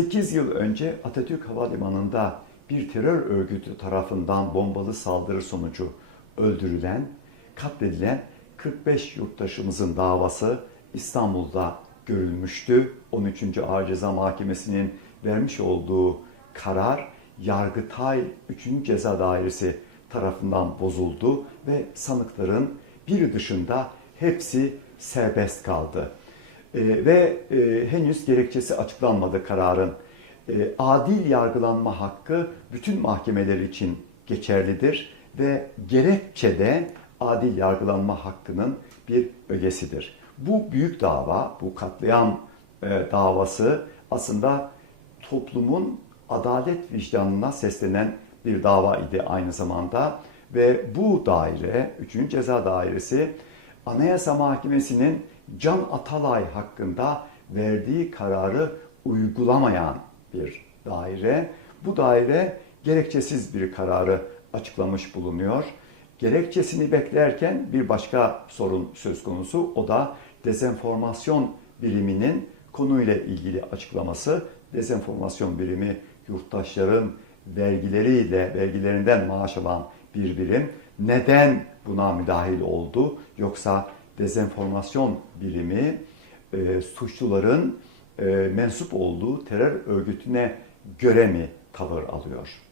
8 yıl önce Atatürk Havalimanı'nda bir terör örgütü tarafından bombalı saldırı sonucu öldürülen, katledilen 45 yurttaşımızın davası İstanbul'da görülmüştü. 13. Ağır Ceza Mahkemesi'nin vermiş olduğu karar Yargıtay 3. Ceza Dairesi tarafından bozuldu ve sanıkların biri dışında hepsi serbest kaldı. Ee, ve e, henüz gerekçesi açıklanmadı kararın. Ee, adil yargılanma hakkı bütün mahkemeler için geçerlidir ve gerekçe de adil yargılanma hakkının bir ögesidir. Bu büyük dava, bu katliam e, davası aslında toplumun adalet vicdanına seslenen bir dava idi aynı zamanda ve bu daire, 3. Ceza Dairesi Anayasa Mahkemesi'nin Can Atalay hakkında verdiği kararı uygulamayan bir daire. Bu daire gerekçesiz bir kararı açıklamış bulunuyor. Gerekçesini beklerken bir başka sorun söz konusu. O da dezenformasyon biriminin konuyla ilgili açıklaması. Dezenformasyon birimi yurttaşların vergileriyle, vergilerinden maaş alan bir birim. Neden buna müdahil oldu? Yoksa dezenformasyon birimi e, suçluların e, mensup olduğu terör örgütüne göre mi tavır alıyor?